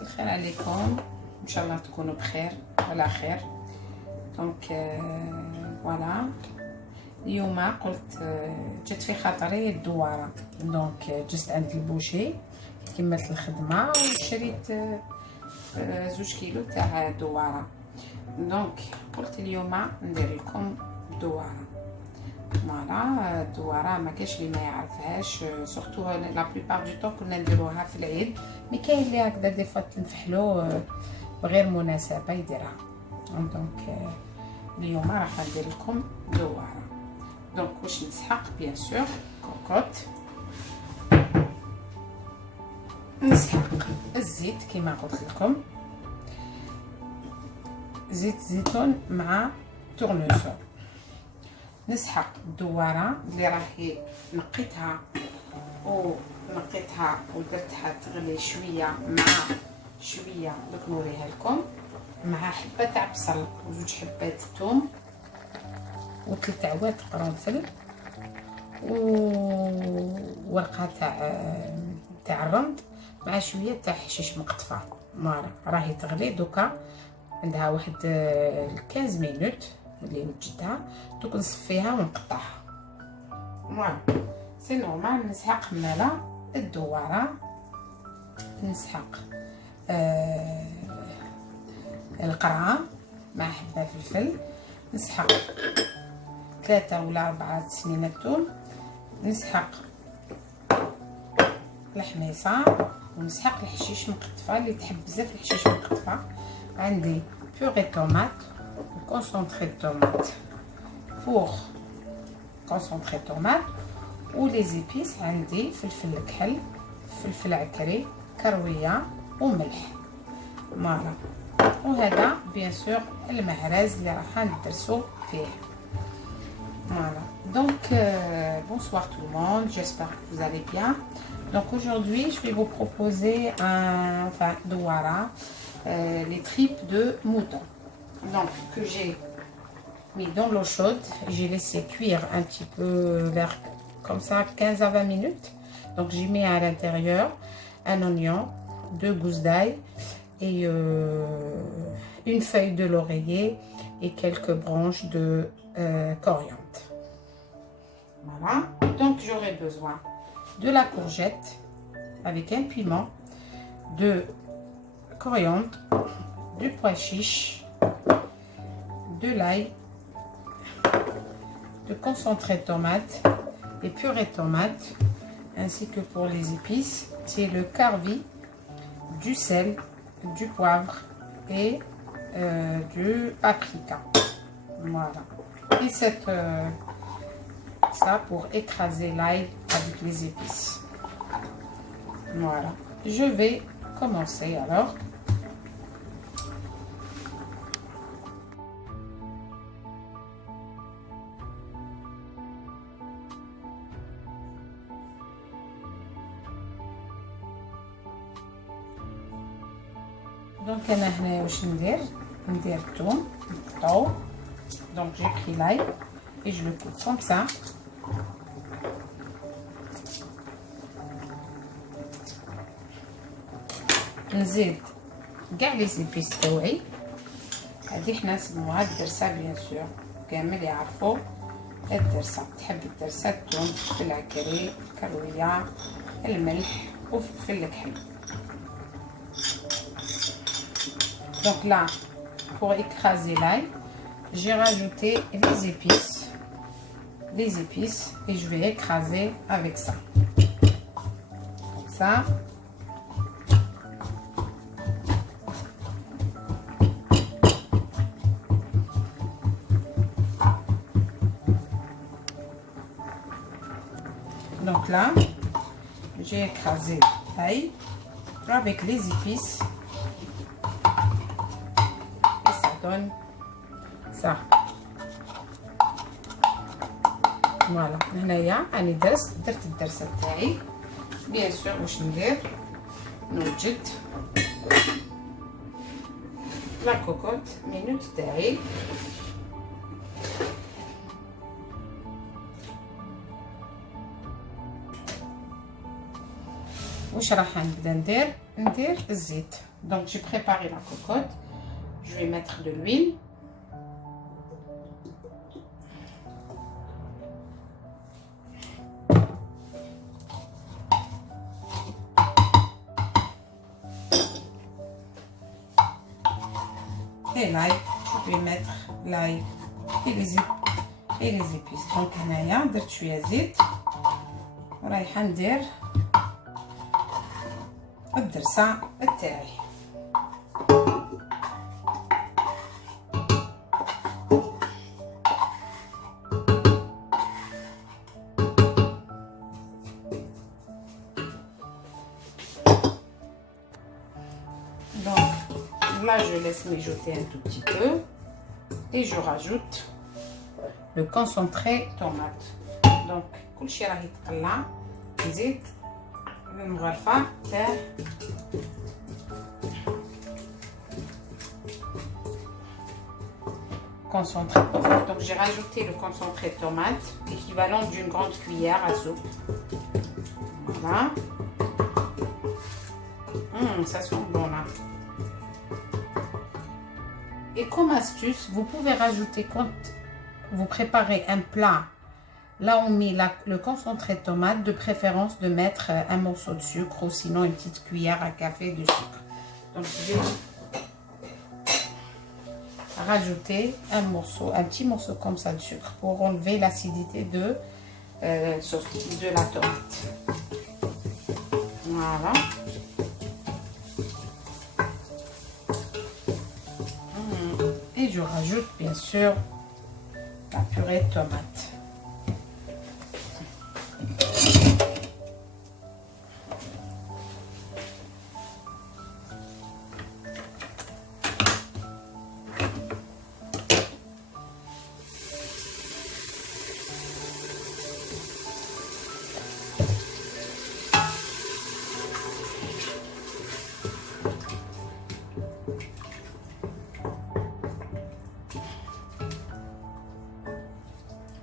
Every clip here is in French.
الخير عليكم، ان شاء الله تكونوا بخير على خير. دونك فوالا اليوم قلت جات في خاطري الدواره. دونك جست عند البوشي كملت الخدمه وشريت 2 كيلو تاع دواره. دونك قلت اليوم ندير لكم دواره. فوالا الدواره ما كاش اللي ما يعرفهاش، سورتو لا بليبار دو طون كنا نديروها في العيد، مي كاين اللي هكذا دي فوا تنفحلو بغير مناسبه يديرها. دونك اليوم راح ندير لكم دواره. دونك واش نسحق بيان سور كوكوط، نسحق الزيت كما قلت لكم، زيت زيتون مع تورنوسول. نسحق الدواره اللي راهي نقيتها ودرتها تغلي شويه مع شويه دوك نوريها لكم، مع حبه تاع بصل وزوج حبات ثوم و3 عواد قرنفل وورقه تاع الرند مع شويه تاع حشيش مقطفه. فوالا راهي تغلي دوكا، عندها واحد 15 مينوت اللي وجدتها. دوك نصفيها ونقطعها. فوالا سي نورمال. نسحق مالا الدواره، نسحق القرعه مع حبه فلفل، نسحق 3 ولا 4 سنين ثوم، نسحق الحميصه ونسحق الحشيش مقطفه. اللي تحب بزاف الحشيش مقطفه عندي بيغي طوماط وكونسونطري طوماط، فوغ كونسونطري طوماط، ولي زيبيس عندي فلفل كحل، فلفل عكري، كرويه وملح. فوالا وهذا بيان سور المهرز اللي راح ندرسو فيه. Voilà, donc bonsoir tout le monde, j'espère que vous allez bien. Donc aujourd'hui je vais vous proposer un douara, les tripes de mouton, donc que j'ai mis dans l'eau chaude. J'ai laissé cuire un petit peu vers comme ça 15 à 20 minutes. Donc j'ai mis à l'intérieur un oignon, 2 gousses d'ail et une feuille de laurier et quelques branches de coriandre. Voilà, donc j'aurai besoin de la courgette avec un piment, de coriandre, du pois chiche, de l'ail, de concentré de tomate et purée de tomate, ainsi que pour les épices, c'est le carvi, du sel, du poivre et du paprika. Voilà. Et ça pour écraser l'ail avec les épices. Voilà. Je vais commencer alors. Donc انا هنا واش ندير الثوم نقطعو. Donc j'ai pris l'ail et je le coupe comme ça. نزيد كاع لي زيبيس تاوعي. هادي حنا نسموها الدرسه بيان سور، كامل يعرفوا الدرسه. تحب الدرسه الثوم، الفلفل العكري، الكرويه، الملح وفلفل الكحل. Donc là, pour écraser l'ail, j'ai rajouté les épices et je vais écraser avec ça, comme ça. Donc là, j'ai écrasé l'ail avec les épices et ça donne ça. فوالا هنايا راني درت الدرسه تاعي. بيان سور واش ندير، نوجد لا كوكوط مينوت تاعي، واش راح نبدا ندير الزيت. دونك جي بريباري لا كوكوت. Je vais mettre de l'huile. Et l'ail, je vais mettre l'ail et les épices. Donc هنايا درت شويه زيت ورايحه ندير الدرسه تاعي. Donc là je laisse mijoter un tout petit peu et je rajoute le concentré tomate. Donc كلشي راه يتقلى. نزيد المغرفه تاع concentré. Donc j'ai rajouté le concentré de tomate, équivalent d'une grande cuillère à soupe. Voilà. Ça sent bon là. Et comme astuce, vous pouvez rajouter, quand vous préparez un plat, là on met le concentré de tomate, de préférence de mettre un morceau de sucre ou sinon une petite cuillère à café de sucre. Donc je vais rajouter un petit morceau comme ça de sucre pour enlever l'acidité de la tomate. Voilà. Et je rajoute bien sûr la purée de tomate.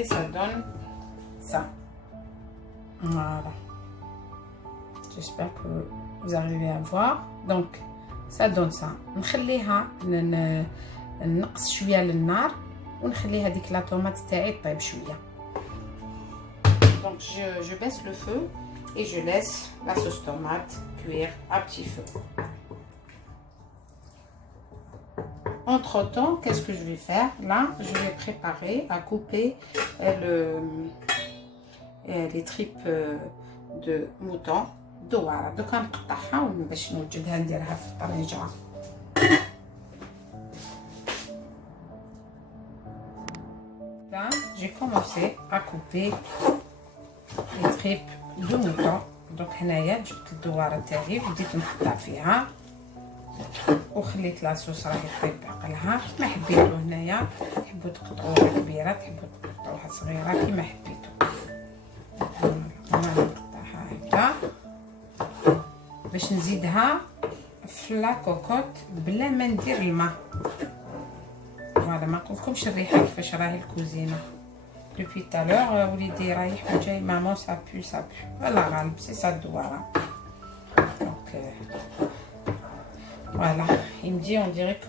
Et ça donne ça. Voilà. J'espère que vous arrivez à voir. Donc ça donne ça. نخليها نقص شويه للنار ونخلي هذيك لا طوماط تاعي طيب شويه. Donc je baisse le feu et je laisse la sauce tomate cuire à petit feu. Entre temps, qu'est-ce que je vais faire? Là, je vais préparer à couper les tripes de mouton. دوارة دوكا نقطعها باش نوجدها نديرها في الطريجة. Là, j'ai commencé à couper les tripes de mouton. Donc هنايا جبت الدوارة تاعي وبديت نقطع فيها وخليت لاصوص راهي طيب بعقلها كيما حبيتو. هنايا تحبوا تقطعوها كبيره تحبوا تقطعوها صغيره كيما حبيتو. انا نقطعها هكا باش نزيدها في لا كوكوت بلا ما ندير الماء. فوالا ما نقولكمش الريحه كيفاش راهي الكوزينه. دوبي تالور وليدي رايح وجاي مامون سا بو والله غالب سي سا الدواره. دونك voilà, il me dit, on dirait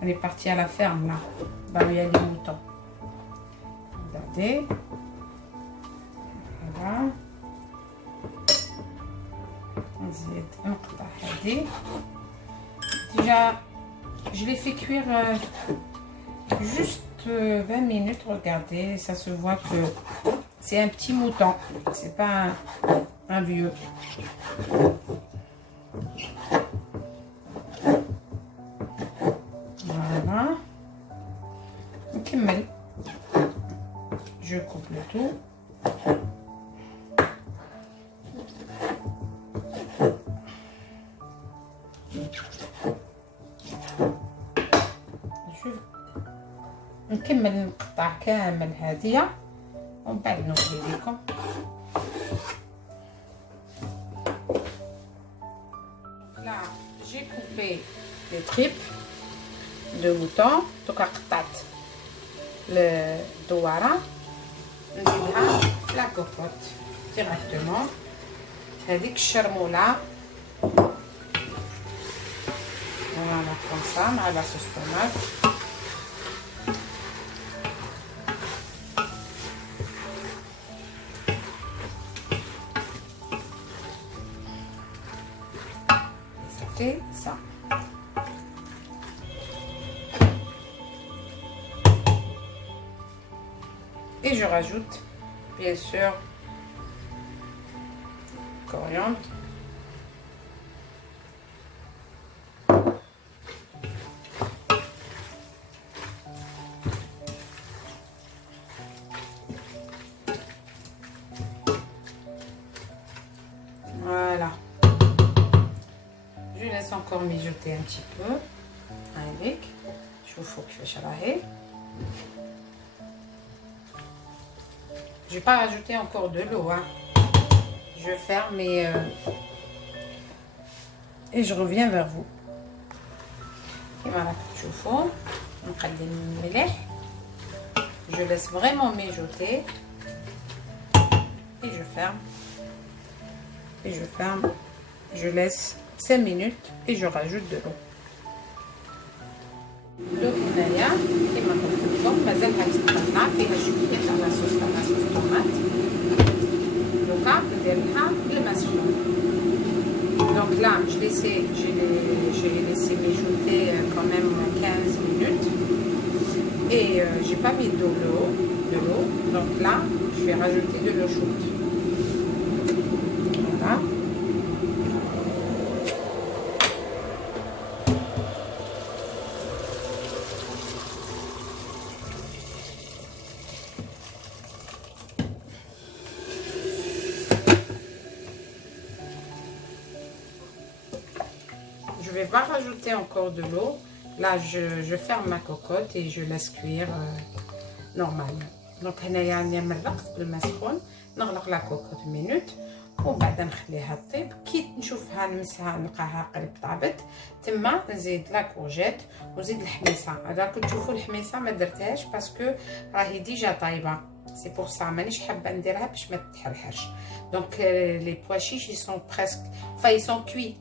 on est parti à la ferme là, bah où il y a les moutons. Regardez, voilà. Déjà, je l'ai fait cuire juste 20 minutes. Regardez, ça se voit que c'est un petit mouton, c'est pas un vieux. Voilà. نكمل. Je coupe le tout. نكمل نقطع كامل هادية ومن بعد نوري لكم. Là, j'ai coupé les tripes de mouton. Donc, قطعت الدوارة نزيدها في لا كوكوت directement. هذيك الشرموله فوالا كومسا مع لاصوص طوماط. صافي ça. Et je rajoute bien sûr coriandre, voilà, je laisse encore mijoter un petit peu avec شوفوا كيفاش راهي. Je vais pas rajouter encore de l'eau, hein. Je ferme et je reviens vers vous. Et voilà, تشوفوا نقدم الملح. Je laisse vraiment mijoter et je ferme et je ferme. Je laisse 5 minutes et je rajoute de l'eau. L'eau هنايا كما قلت لكم مازالها تتقطع فيها شويه تاع لاصوص طوماط. دوكا ندير لها الماء سخون. Donc là, j'ai laissé mijoter quand même 15 minutes et j'ai pas mis de l'eau. Donc là, je vais rajouter de l'eau chaude. Voilà. Je vais pas rajouter encore de l'eau. Là, je ferme ma cocotte et je laisse cuire normalement. Donc, هنايا عندي مرقت بالماء سخون. نغلق لا كوكوت مينوت وبعد نخليها طيب. كي نشوفها نمسها نلقاها قريب طابت تما نزيد لا كورجيت ونزيد الحميصه. راكم تشوفوا الحميصه ما درتهاش باسكو راهي ديجا طايبه. سي بور سا مانيش حابه نديرها باش ما تتحرحرش. دونك لي بوا شيش ils sont presque enfin ils sont cuits.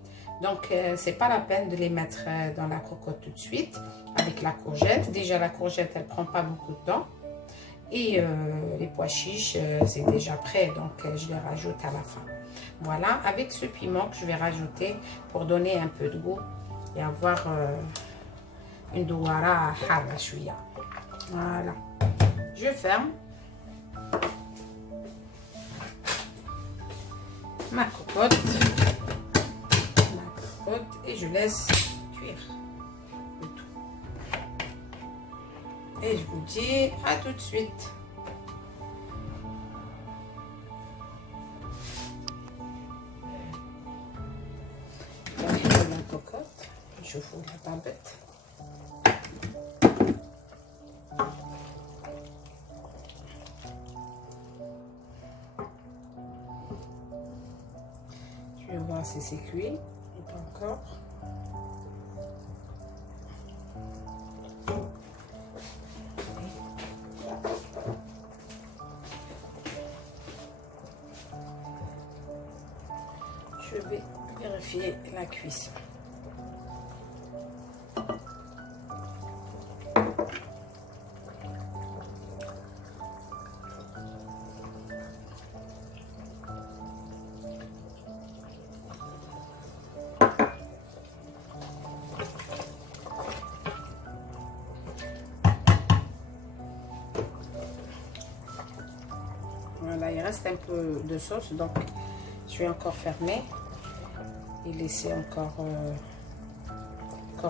Donc, c'est pas la peine de les mettre dans la cocotte tout de suite avec la courgette. Déjà, la courgette, elle prend pas beaucoup de temps. Et les pois chiches, c'est déjà prêt. Donc, je les rajoute à la fin. Voilà, avec ce piment que je vais rajouter pour donner un peu de goût et avoir une douara harra chouïa. Voilà. Je ferme ma cocotte. Et je laisse cuire le tout. Et je vous dis à tout de suite. La cocotte, je fous la tablette. Je vais voir si c'est cuit. Pas encore. Je vais vérifier la cuisson. Voilà, il reste un peu de sauce, donc je vais encore fermer et laisser encore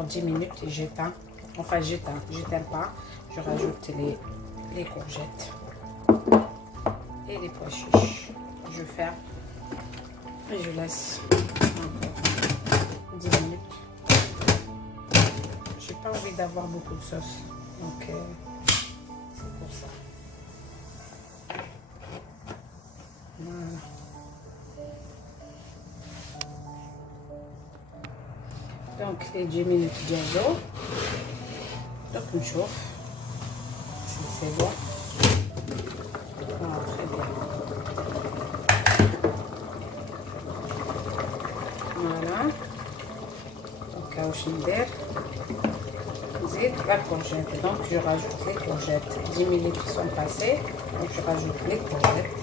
10 minutes et j'éteins. Enfin, j'éteins pas. Je rajoute les courgettes et les pois chiches. Je ferme et je laisse encore 10 minutes. J'ai pas envie d'avoir beaucoup de sauce, donc c'est pour ça. Voilà. Donc les 10 minutes ديالو دوك نشوف سي بون. très bien. واش ندير نزيد لا كورجيت. دونك جو راجوت لي كورجيت. 10 minutes sont passées, donc je rajoute les courgettes.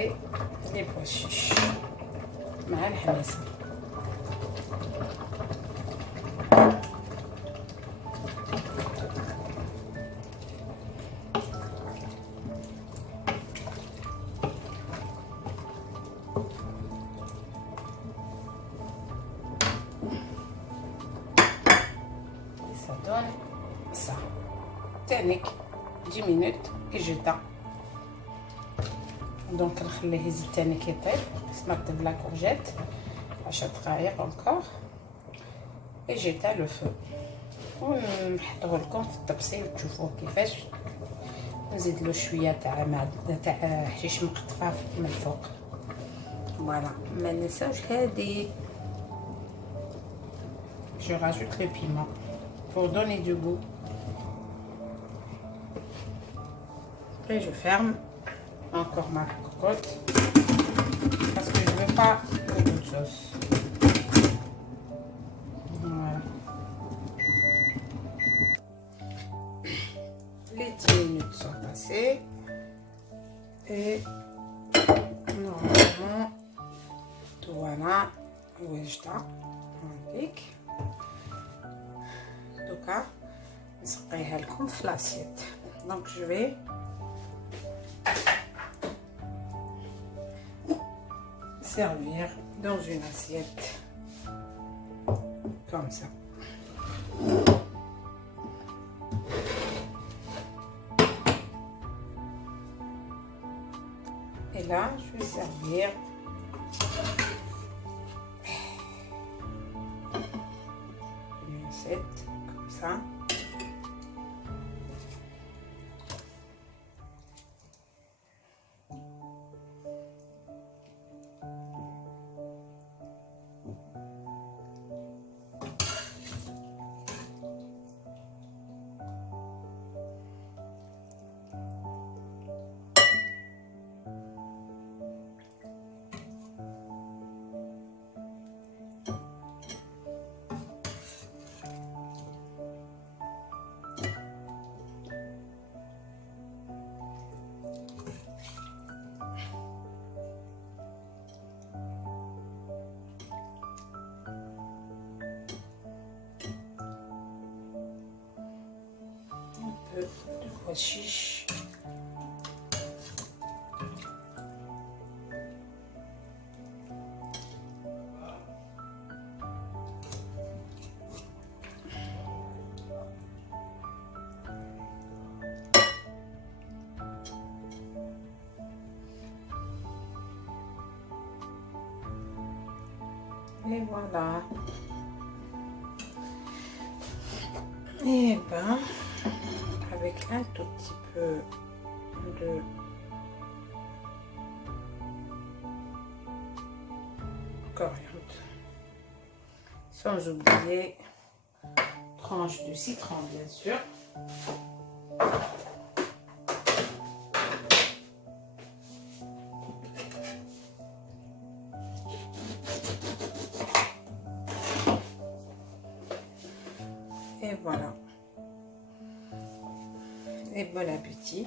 Et les pois chiches مع الحميصة. Ça donne ça. تانيك 10 minutes et je tends. دونك نخليه يزيد تاني كيطيب. نكتب لا كورجيت 10 دقائق encore et j'éteins le feu. ونحطوه لكم في الطبسيل تشوفوه كيفاش. نزيد له شويه تاع حشيش مقطفه من الفوق. فوالا ما ننساوش هادي. Je rajoute le piment pour donner du goût. Et je ferme encore ma cocotte parce que je ne veux pas beaucoup de sauce. Voilà. Les 10 minutes sont passées et normalement voilà وجدة هذيك. دوكا نسقيها لكم في لاسيت. دونك جو في servir dans une assiette comme ça. Et là, je vais servir une assiette comme ça. De pois chiches. Et voilà. Et ben avec un tout petit peu de coriandre, sans oublier tranche de citron bien sûr. Et voilà. Et bon appétit.